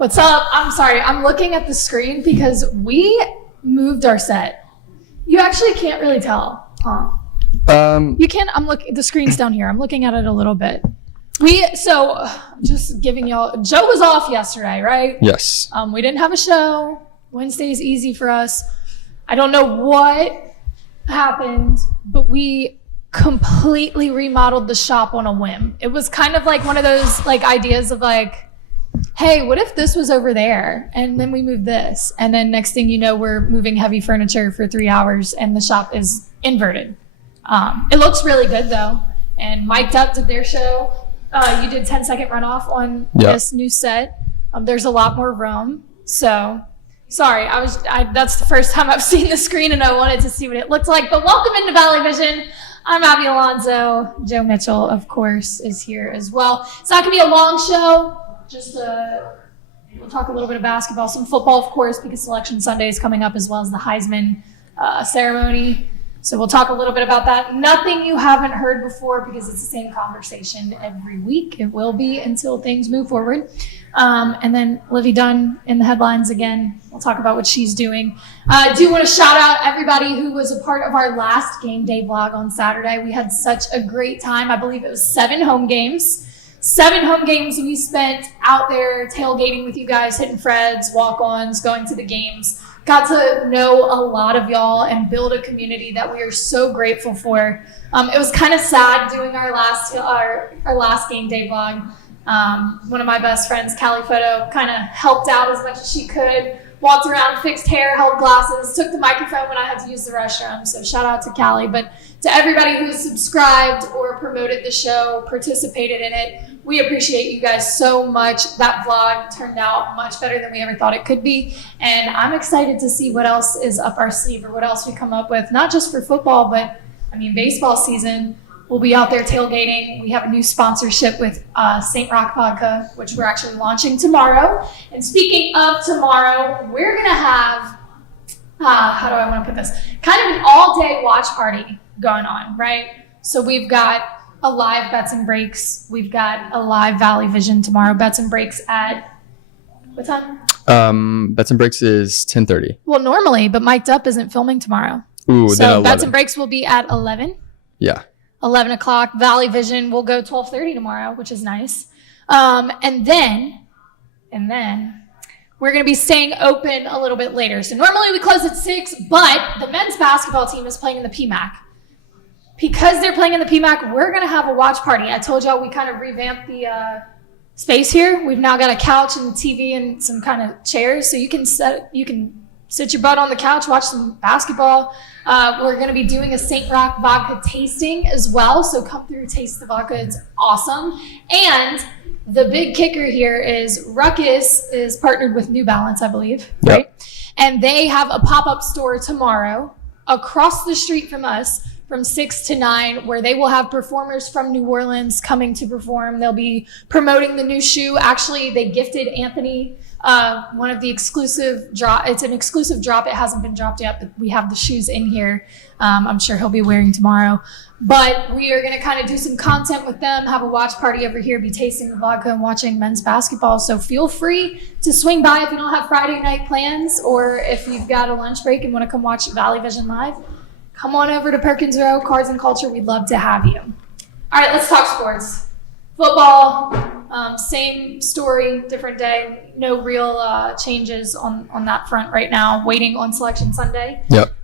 What's up? I'm sorry. I'm looking at the screen because we moved our set. You actually can't really tell, huh? You can. I'm looking. The screen's down here. I'm looking at it a little bit. Just giving y'all. Joe was off yesterday, right? Yes. We didn't have a show. Wednesday's easy for us. I don't know what happened, but we completely remodeled the shop on a whim. It was kind of like one of those like ideas of like, hey, what if this was over there? And then we moved this. And then next thing you know, we're moving heavy furniture for 3 hours and the shop is inverted. It looks really good though. And Mic'd Up did their show. You did 10-second runoff on this new set. There's a lot more room. So sorry, that's the first time I've seen the screen and I wanted to see what it looked like. But welcome into Valley Vision. I'm Abby Alonso. Joe Mitchell, of course, is here as well. It's not going to be a long show. Just we'll talk a little bit of basketball, some football, of course, because Selection Sunday is coming up as well as the Heisman ceremony. So we'll talk a little bit about that. Nothing you haven't heard before because it's the same conversation every week. It will be until things move forward. And then Livvy Dunne in the headlines again. We'll talk about what she's doing. I do want to shout out everybody who was a part of our last game day vlog on Saturday. We had such a great time. I believe it was 7 home games. 7 home games we spent out there tailgating with you guys, hitting Freds, walk-ons, going to the games. Got to know a lot of y'all and build a community that we are so grateful for. It was kind of sad doing our last game day vlog. One of my best friends, Callie Photo, kind of helped out as much as she could. Walked around, fixed hair, held glasses, took the microphone when I had to use the restroom. So shout out to Callie. But to everybody who subscribed or promoted the show, participated in it, we appreciate you guys so much. That vlog turned out much better than we ever thought it could be. And I'm excited to see what else is up our sleeve or what else we come up with, not just for football, but baseball season. We'll be out there tailgating. We have a new sponsorship with St. Rock Vodka, which we're actually launching tomorrow. And speaking of tomorrow, we're going to have, how do I want to put this? Kind of an all-day watch party going on, right? So we've got a live Bets and Breaks. We've got a live Valley Vision tomorrow. Bets and Breaks at what time? Bets and Breaks is 10:30. Well, normally, but Mic'd Up isn't filming tomorrow. Ooh, so Bets and Breaks will be at 11. Yeah. 11 o'clock. Valley Vision will go 12:30 tomorrow, which is nice. And then we're going to be staying open a little bit later. So normally we close at 6, but the men's basketball team is playing in the PMAC. Because they're playing in the PMAC, we're going to have a watch party. I told y'all we kind of revamped the space here. We've now got a couch and a TV and some kind of chairs. So you can sit your butt on the couch, watch some basketball. We're going to be doing a St. Rock vodka tasting as well. So come through, taste the vodka. It's awesome. And the big kicker here is Ruckus is partnered with New Balance, I believe, right? And they have a pop-up store tomorrow across the street from us from 6 to 9, where they will have performers from New Orleans coming to perform. They'll be promoting the new shoe. Actually, they gifted Anthony one of the exclusive drop. It's an exclusive drop. It hasn't been dropped yet, but we have the shoes in here. I'm sure he'll be wearing tomorrow. But we are going to kind of do some content with them, have a watch party over here, be tasting the vodka and watching men's basketball. So feel free to swing by if you don't have Friday night plans, or if you've got a lunch break and want to come watch Valley Vision live. Come on over to Perkins Row, Cards and Culture. We'd love to have you. All right, let's talk sports. Football, same story, different day. No real changes on that front right now. Waiting on Selection Sunday. Yep.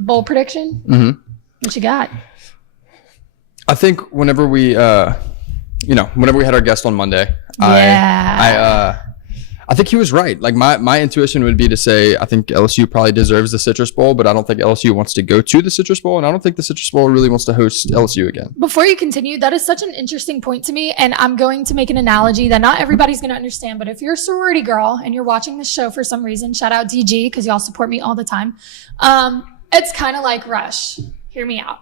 Bowl prediction? Mm-hmm. What you got? I think whenever we had our guest on Monday, I think he was right. Like my intuition would be to say, I think LSU probably deserves the Citrus Bowl, but I don't think LSU wants to go to the Citrus Bowl, and I don't think the Citrus Bowl really wants to host LSU again. Before you continue, that is such an interesting point to me, and I'm going to make an analogy that not everybody's going to understand, but if you're a sorority girl and you're watching this show for some reason, shout out DG, because y'all support me all the time, it's kind of like Rush. Hear me out.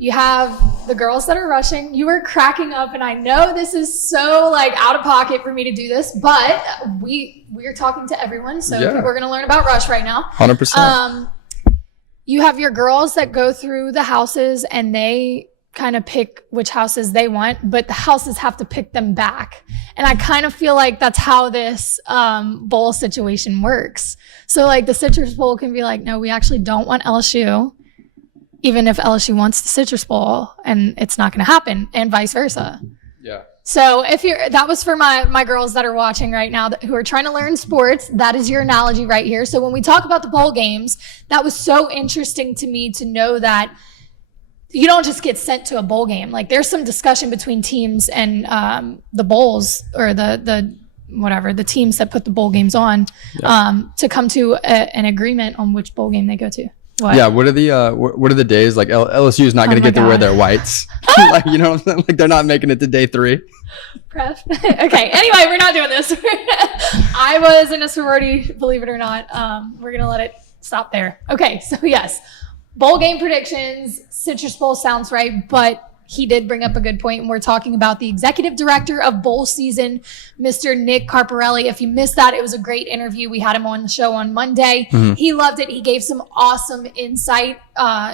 You have the girls that are rushing. You are cracking up, and I know this is so like out of pocket for me to do this, but we're talking to everyone, so people are going to learn about Rush right now. 100%. You have your girls that go through the houses, and they kind of pick which houses they want, but the houses have to pick them back. And I kind of feel like that's how this bowl situation works. So like the Citrus Bowl can be like, no, we actually don't want LSU, even if LSU wants the Citrus Bowl, and it's not going to happen, and vice versa. Yeah. So that was for my girls that are watching right now who are trying to learn sports. That is your analogy right here. So when we talk about the bowl games, that was so interesting to me to know that you don't just get sent to a bowl game. Like there's some discussion between teams and the bowls or the teams that put the bowl games on to come to an agreement on which bowl game they go to. What? Yeah, what are the days like LSU is not going to get to wear their whites? Like, you know what I'm saying? Like they're not making it to day 3. Pref. Okay. Anyway, we're not doing this. I was in a sorority, believe it or not. We're going to let it stop there. Okay. So yes, bowl game predictions. Citrus Bowl sounds right, but he did bring up a good point, and we're talking about the executive director of bowl season, Mr. Nick Carparelli. If you missed that, it was a great interview. We had him on the show on Monday. Mm-hmm. He loved it. He gave some awesome insight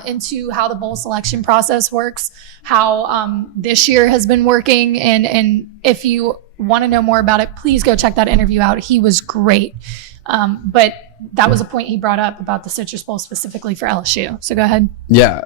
into how the bowl selection process works, how this year has been working, and if you want to know more about it, please go check that interview out. He was great. But that was a point he brought up about the Citrus Bowl specifically for LSU. So go ahead. Yeah.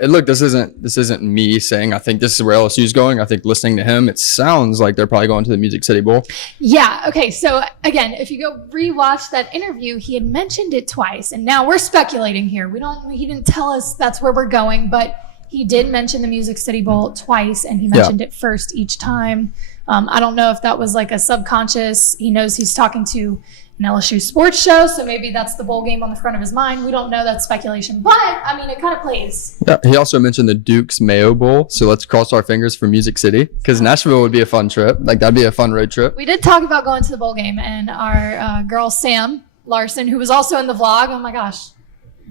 And look, this isn't me saying I think this is where LSU is going. I think listening to him, it sounds like they're probably going to the Music City Bowl. Yeah. Okay. So again, if you go rewatch that interview, he had mentioned it twice, and now we're speculating here. He didn't tell us that's where we're going, but he did mention the Music City Bowl twice, and he mentioned it first each time. I don't know if that was like a subconscious. He knows he's talking to an LSU Sports show, so maybe that's the bowl game on the front of his mind. We don't know. That's speculation, but I mean, it kind of plays. Yeah, he also mentioned the Duke's Mayo Bowl, so let's cross our fingers for Music City, because Nashville would be a fun trip. Like that'd be a fun road trip. We did talk about going to the bowl game, and our girl Sam Larson, who was also in the vlog, oh my gosh,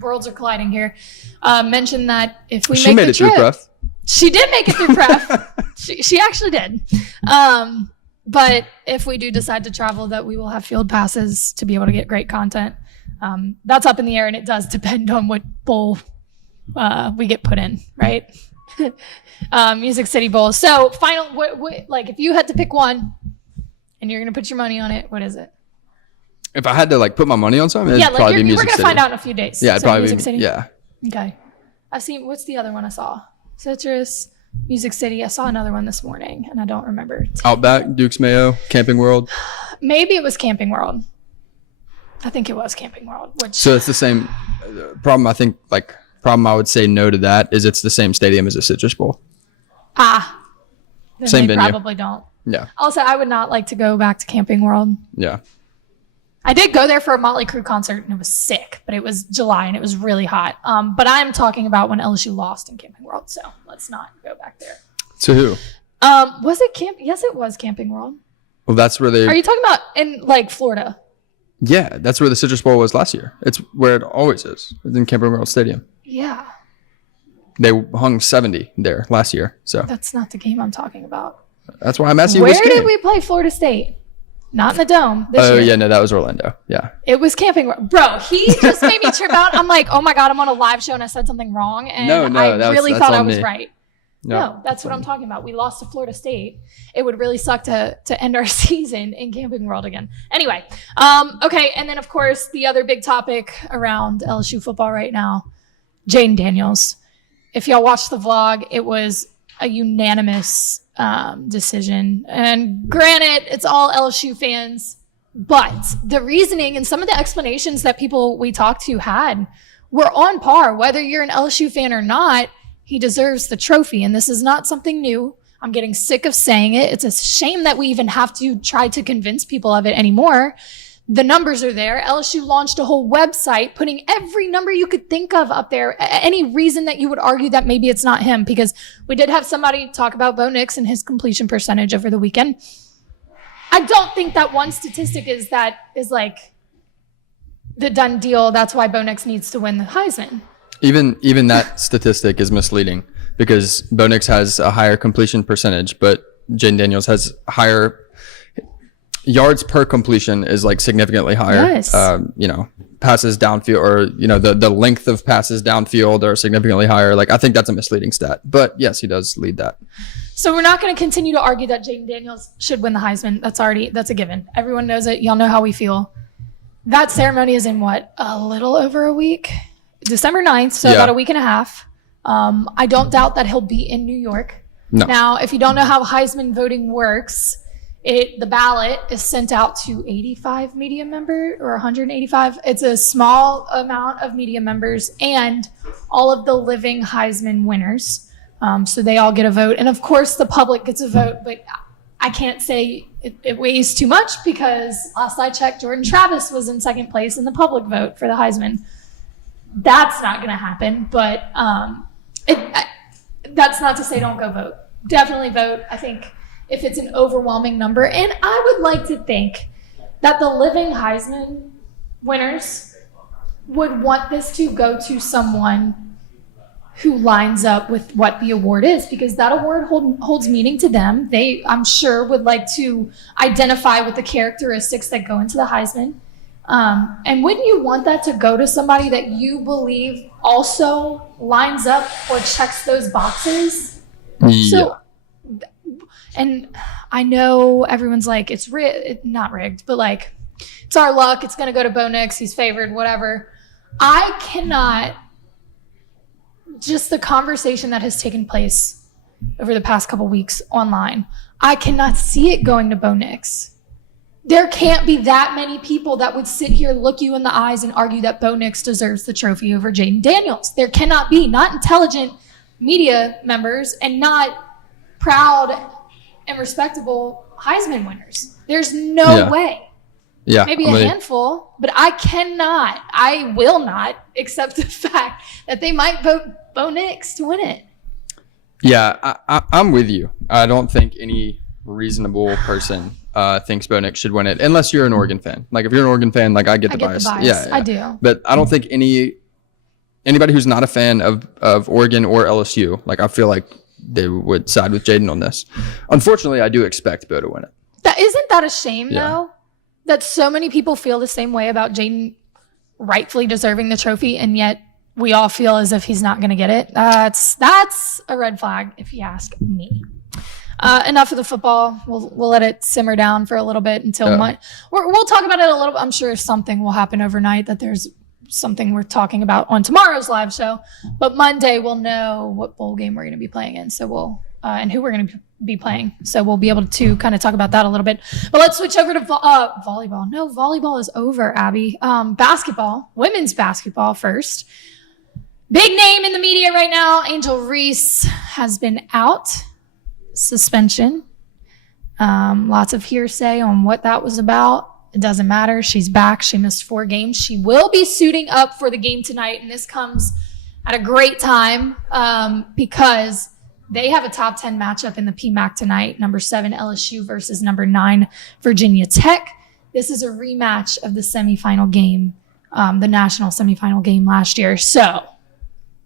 worlds are colliding here, mentioned that if we she made it through pref. She did make it through pref. She actually did. But if we do decide to travel, that we will have field passes to be able to get great content. That's up in the air, and it does depend on what bowl we get put in, right? Music City Bowl. So final, like if you had to pick one and you're going to put your money on it, what is it? If I had to like put my money on something, it'd probably be Music City. We're going to find out in a few days. Yeah, it'd probably be Music City. Yeah. Okay. I've seen, what's the other one I saw? Citrus, Music City. I saw another one this morning, and I don't remember. Outback, Duke's Mayo, Camping World. Maybe it was Camping World. I think it was Camping World. So it's the same problem. I think problem I would say no to that is it's the same stadium as the Citrus Bowl. Then same venue. Probably don't. Yeah. Also, I would not like to go back to Camping World. Yeah. I did go there for a Motley Crue concert, and it was sick, but it was July and it was really hot. But I'm talking about when LSU lost in Camping World, so let's not go back there. To who? Was it Yes, it was Camping World. Well, that's where they. Are you talking about in like Florida? Yeah, that's where the Citrus Bowl was last year. It's where it always is. It's in Camping World Stadium. Yeah. They hung 70 there last year, so. That's not the game I'm talking about. That's why I'm asking you which game. Where did we play Florida State? Not in the Dome this year. Oh, yeah, no, that was Orlando. Yeah. It was Camping World. Bro, he just made me trip out. I'm like, oh my God, I'm on a live show and I said something wrong. And I really thought I was right. No, that's what I'm talking about. We lost to Florida State. It would really suck to end our season in Camping World again. Anyway, okay. And then, of course, the other big topic around LSU football right now, Jayden Daniels. If y'all watched the vlog, it was a unanimous decision. And granted, it's all LSU fans, but the reasoning and some of the explanations that people we talked to had were on par. Whether you're an LSU fan or not, he deserves the trophy. And this is not something new. I'm getting sick of saying it. It's a shame that we even have to try to convince people of it anymore. The numbers are there. LSU launched a whole website putting every number you could think of up there. Any reason that you would argue that maybe it's not him, because we did have somebody talk about Bo Nix and his completion percentage over the weekend. I don't think that one statistic is like the done deal. That's why Bo Nix needs to win the Heisman. Even that statistic is misleading because Bo Nix has a higher completion percentage, but Jayden Daniels has higher yards per completion is like significantly higher. Yes. passes downfield, or the length of passes downfield are significantly higher. Like, I think that's a misleading stat, but yes, he does lead that. So we're not going to continue to argue that Jayden Daniels should win the Heisman. That's a given. Everyone knows it. Y'all know how we feel. That ceremony is in a little over a week, December 9th. So about a week and a half. I don't doubt that he'll be in New York. No. Now, if you don't know how Heisman voting works, the ballot is sent out to 85 media members or 185. It's a small amount of media members and all of the living Heisman winners. So they all get a vote. And of course, the public gets a vote, but I can't say it weighs too much because last I checked, Jordan Travis was in second place in the public vote for the Heisman. That's not going to happen, but that's not to say don't go vote. Definitely vote. I think if it's an overwhelming number. And I would like to think that the living Heisman winners would want this to go to someone who lines up with what the award is, because that award holds meaning to them. They, I'm sure, would like to identify with the characteristics that go into the Heisman. And wouldn't you want that to go to somebody that you believe also lines up or checks those boxes? Yeah. So, and I know everyone's like, it's not rigged, but like, it's our luck. It's going to go to Bo Nix. He's favored, whatever. I cannot, just the conversation that has taken place over the past couple weeks online, I cannot see it going to Bo Nix. There can't be that many people that would sit here, look you in the eyes and argue that Bo Nix deserves the trophy over Jayden Daniels. There cannot be, not intelligent media members and not proud and respectable Heisman winners. There's no way. Yeah. Maybe a handful, but I will not accept the fact that they might vote Bo Nix to win it. Yeah, I'm with you. I don't think any reasonable person thinks Bo Nix should win it, unless you're an Oregon fan. Like, if you're an Oregon fan, like, I get the bias. Yeah, I do. But I don't think anybody who's not a fan of Oregon or LSU, like, I feel like they would side with Jayden on this. Unfortunately, I do expect Bo to win it. Isn't that a shame, though? That so many people feel the same way about Jayden rightfully deserving the trophy, and yet we all feel as if he's not going to get it. That's a red flag, if you ask me. Enough of the football. We'll let it simmer down for a little bit until we'll talk about it a little bit. I'm sure something will happen overnight, that there's something we're talking about on tomorrow's live show. But Monday we'll know what bowl game we're going to be playing in. So we'll and who we're going to be playing. So we'll be able to kind of talk about that a little bit. But let's switch over to volleyball. No, volleyball is over, Abby. Basketball, women's basketball first. Big name in the media right now. Angel Reese has been out. Suspension. Lots of hearsay on what that was about. It doesn't matter. She's back. She missed 4 games. She will be suiting up for the game tonight, and this comes at a great time because they have a top 10 matchup in the PMAC tonight. Number 7 LSU versus number 9 Virginia Tech. This is a rematch of the semifinal game, the national semifinal game last year. So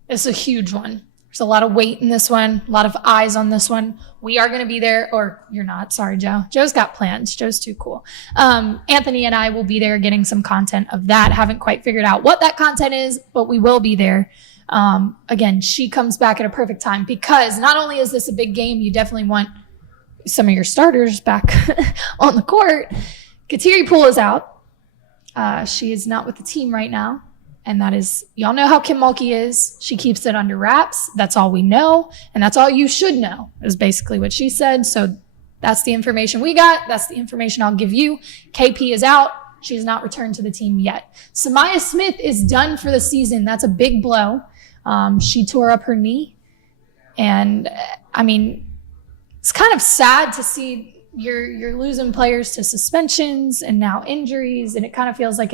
it's a huge one. There's a lot of weight in this one, a lot of eyes on this one. We are going to be there, or you're not. Sorry, Joe. Joe's got plans. Joe's too cool. Anthony and I will be there getting some content of that. Haven't quite figured out what that content is, but we will be there. Again, she comes back at a perfect time because not only is this a big game, you definitely want some of your starters back on the court. Kateri Poole is out. She is not with the team right now. And that is, y'all know how Kim Mulkey is. She keeps it under wraps. That's all we know. And that's all you should know, is basically what she said. So that's the information we got. That's the information I'll give you. KP is out. She has not returned to the team yet. Samaya Smith is done for the season. That's a big blow. She tore up her knee. And, I mean, it's kind of sad to see you're losing players to suspensions and now injuries. And it kind of feels like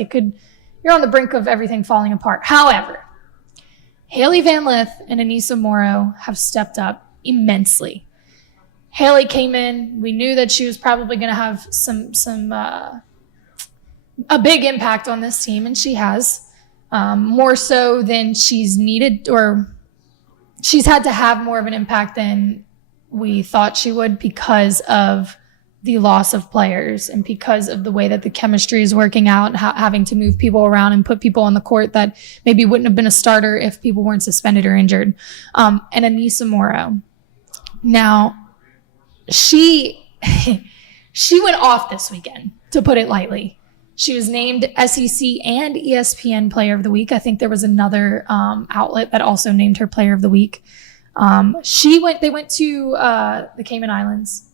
you're on the brink of everything falling apart. However, Hailey Van Lith and Aneesah Morrow have stepped up immensely. Hailey came in. We knew that she was probably going to have a big impact on this team, and she has, more so than she's needed, or she's had to have more of an impact than we thought she would because of the loss of players and because of the way that the chemistry is working out, having to move people around and put people on the court that maybe wouldn't have been a starter if people weren't suspended or injured. And Aneesah Morrow. Now, she went off this weekend, to put it lightly. She was named SEC and ESPN Player of the Week. I think there was another outlet that also named her Player of the Week. They went to the Cayman Islands.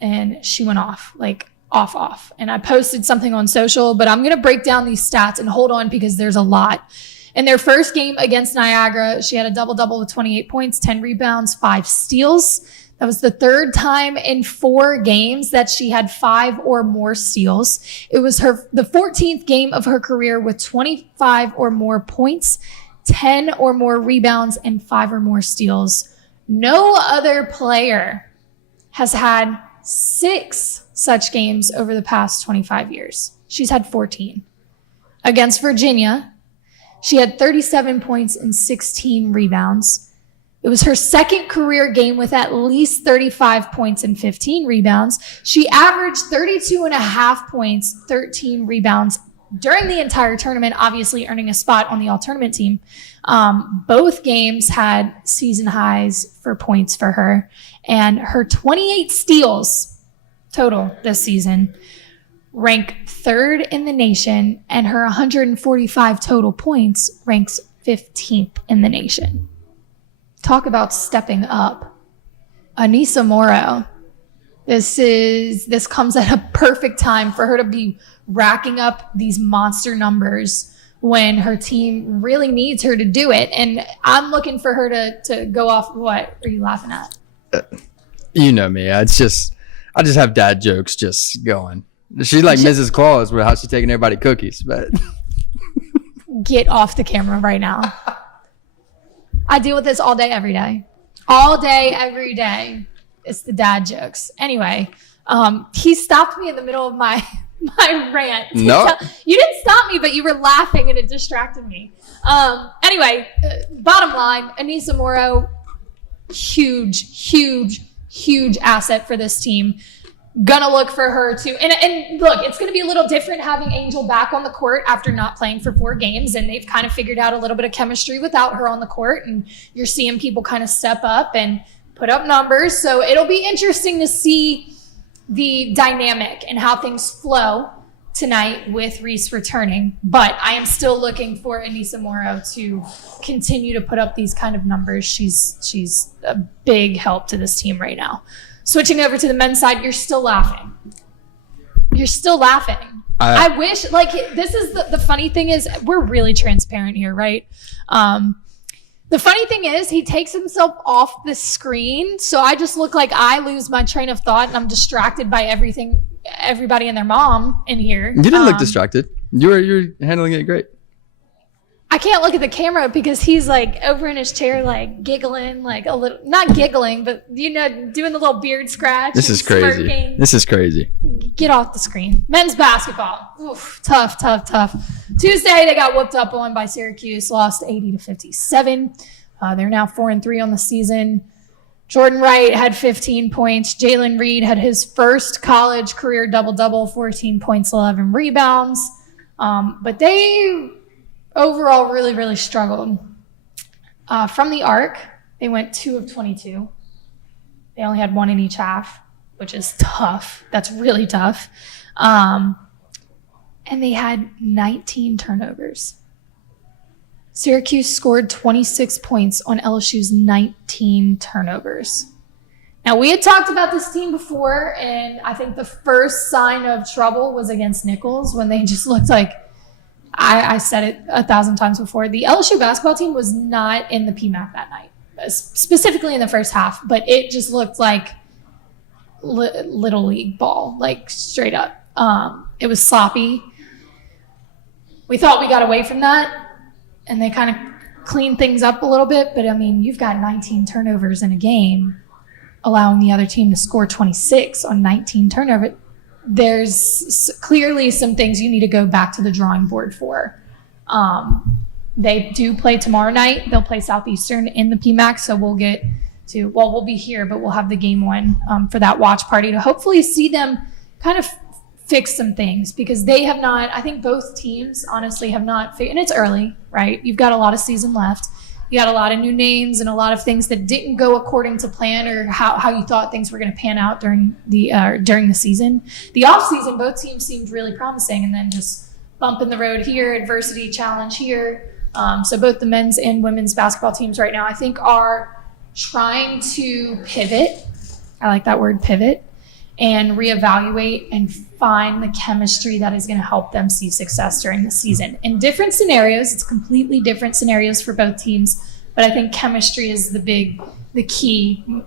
And she went off, like off. And I posted something on social, but I'm going to break down these stats and hold on because there's a lot. In their first game against Niagara, she had a double-double with 28 points, 10 rebounds, 5 steals. That was the third time in 4 games that she had 5 or more steals. It was the 14th game of her career with 25 or more points, 10 or more rebounds, and 5 or more steals. No other player has had 6 such games over the past 25 years. She's had 14. Against Virginia, she had 37 points and 16 rebounds. It was her second career game with at least 35 points and 15 rebounds. She averaged 32.5 points, 13 rebounds during the entire tournament, obviously earning a spot on the all-tournament team. Both games had season highs for points for her. And her 28 steals total this season rank 3rd in the nation, and her 145 total points ranks 15th in the nation. Talk about stepping up. Aneesah Morrow. This comes at a perfect time for her to be racking up these monster numbers when her team really needs her to do it. And I'm looking for her to go off. What are you laughing at? You know me. I just have dad jokes just going. She's like Mrs. Claus with how she's taking everybody cookies. But get off the camera right now. I deal with this all day, every day. All day, every day. It's the dad jokes. Anyway, he stopped me in the middle of my rant. No. You didn't stop me, but you were laughing and it distracted me. Anyway, bottom line, Aneesah Morrow, huge asset for this team. Gonna look for her to, and look, it's gonna be a little different having Angel back on the court after not playing for 4 games, and they've kind of figured out a little bit of chemistry without her on the court, and you're seeing people kind of step up and put up numbers. So it'll be interesting to see the dynamic and how things flow tonight with Reese returning. But I am still looking for Aneesah Morrow to continue to put up these kind of numbers. She's a big help to this team right now. Switching over to the men's side, you're still laughing. I wish, like, this is the funny thing is we're really transparent here, right? The funny thing is he takes himself off the screen, so I just look like I lose my train of thought and I'm distracted by everybody and their mom in here. You didn't look distracted. You're handling it great. I can't look at the camera because he's like over in his chair, like giggling, like a little, not giggling, but doing the little beard scratch. This is crazy. Smirking. This is crazy. Get off the screen. Men's basketball. Oof, tough. Tuesday, they got whooped up on by Syracuse, lost 80-57. They're now 4-3 on the season. Jordan Wright had 15 points. Jalen Reed had his first college career double-double, 14 points, 11 rebounds. But they overall really, really struggled. From the arc, they went 2 of 22. They only had 1 in each half, which is tough. That's really tough. And they had 19 turnovers. Syracuse scored 26 points on LSU's 19 turnovers. Now, we had talked about this team before, and I think the first sign of trouble was against Nichols when they just looked like, I said it 1,000 times before, the LSU basketball team was not in the PMAC that night, specifically in the first half, but it just looked like little league ball, like straight up. It was sloppy. We thought we got away from that, and they kind of cleaned things up a little bit, but I mean, you've got 19 turnovers in a game, allowing the other team to score 26 on 19 turnovers. There's clearly some things you need to go back to the drawing board for. They do play tomorrow night. They'll play Southeastern in the PMAC, so we'll get to, well, we'll be here, but we'll have the game on for that watch party to hopefully see them kind of fix some things, because they have not, I think both teams honestly have not, and it's early, right? You've got a lot of season left. You got a lot of new names and a lot of things that didn't go according to plan or how you thought things were going to pan out during the season. The off season, both teams seemed really promising, and then just bump in the road here, adversity challenge here. So both the men's and women's basketball teams right now, I think, are trying to pivot. I like that word, pivot, and reevaluate and find the chemistry that is going to help them see success during the season. In different scenarios, it's completely different scenarios for both teams, but I think chemistry is the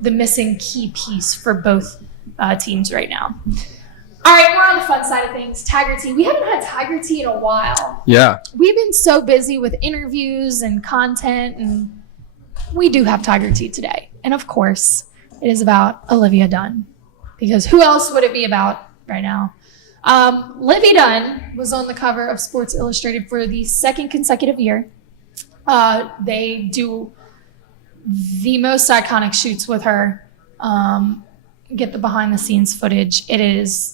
missing key piece for both teams right now. All right, we're on the fun side of things. Tiger Tea. We haven't had Tiger Tea in a while. Yeah. We've been so busy with interviews and content, and we do have Tiger Tea today. And of course, it is about Livvy Dunne, because who else would it be about right now? Livvy Dunne was on the cover of Sports Illustrated for the second consecutive year. They do the most iconic shoots with her. Get the behind the scenes footage. It is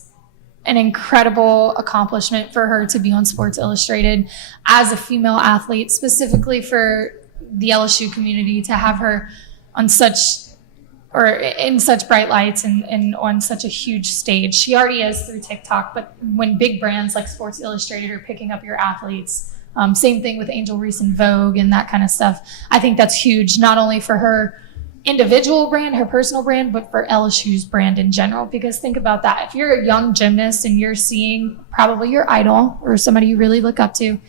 an incredible accomplishment for her to be on Sports Illustrated as a female athlete, specifically for the LSU community, to have her on in such bright lights and on such a huge stage. She already is through TikTok, but when big brands like Sports Illustrated are picking up your athletes, same thing with Angel Reese and Vogue and that kind of stuff, I think that's huge, not only for her individual brand, her personal brand, but for LSU's brand in general. Because think about that. If you're a young gymnast and you're seeing probably your idol or somebody you really look up to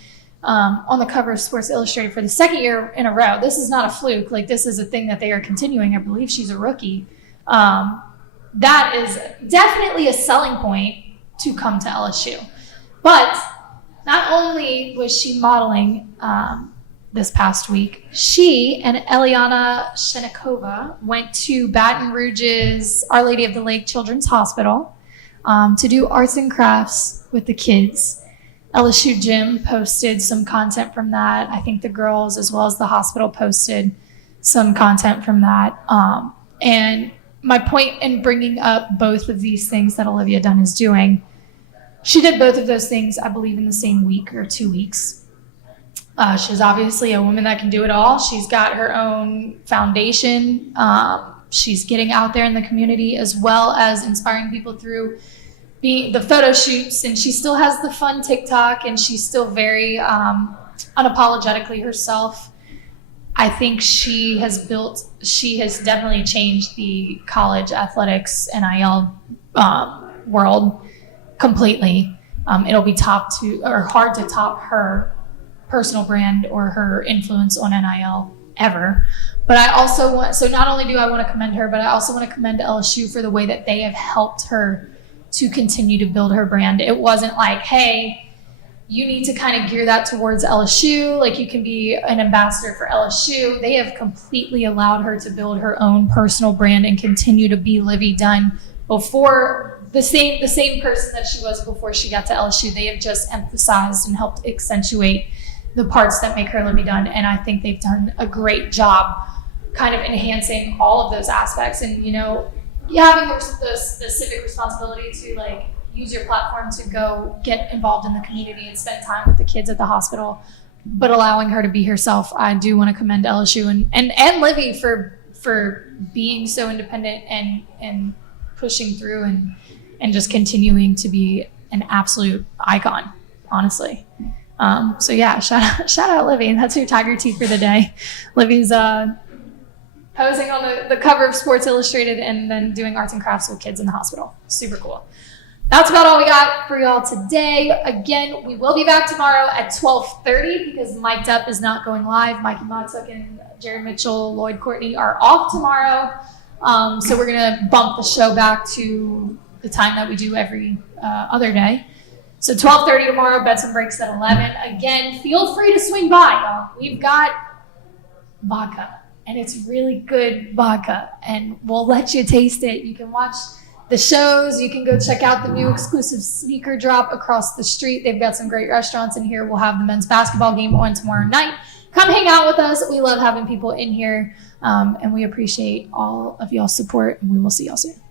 on the cover of Sports Illustrated for the second year in a row, this is not a fluke. Like, this is a thing that they are continuing. I believe she's a rookie. That is definitely a selling point to come to LSU. But not only was she modeling this past week, she and Eliana Shenikova went to Baton Rouge's Our Lady of the Lake Children's Hospital to do arts and crafts with the kids. LSU Gym posted some content from that. I think the girls, as well as the hospital, posted some content from that. And my point in bringing up both of these things that Livvy Dunne is doing, she did both of those things, I believe, in the same week or 2 weeks. She's obviously a woman that can do it all. She's got her own foundation. She's getting out there in the community, as well as inspiring people through the photo shoots, and she still has the fun TikTok, and she's still very unapologetically herself. I think she has definitely changed the college athletics NIL world completely. It'll be hard to top her personal brand or her influence on NIL ever. But I also not only do I want to commend her, but I also want to commend LSU for the way that they have helped her to continue to build her brand. It wasn't like, hey, you need to kind of gear that towards LSU, like you can be an ambassador for LSU. They have completely allowed her to build her own personal brand and continue to be Livvy Dunne before the same person that she was before she got to LSU. They have just emphasized and helped accentuate the parts that make her Livvy Dunne, and I think they've done a great job kind of enhancing all of those aspects. And having the civic responsibility to like use your platform to go get involved in the community and spend time with the kids at the hospital, but allowing her to be herself. I do want to commend LSU and Livvy for being so independent and pushing through and just continuing to be an absolute icon, honestly. So yeah, shout out Livvy. That's your Tiger Tea for the day. Livvy's posing on the cover of Sports Illustrated and then doing arts and crafts with kids in the hospital. Super cool. That's about all we got for y'all today. Again, we will be back tomorrow at 12:30 because Mic'd Up is not going live. Mikey Motzuk and Jared Mitchell, Lloyd Courtney are off tomorrow. So we're going to bump the show back to the time that we do every other day. So 12:30 tomorrow, Benson breaks at 11. Again, feel free to swing by, y'all. We've got vodka, and it's really good vodka, and we'll let you taste it. You can watch the shows. You can go check out the new exclusive sneaker drop across the street. They've got some great restaurants in here. We'll have the men's basketball game on tomorrow night, come hang out with us. We love having people in here, and we appreciate all of y'all's support, and we will see y'all soon.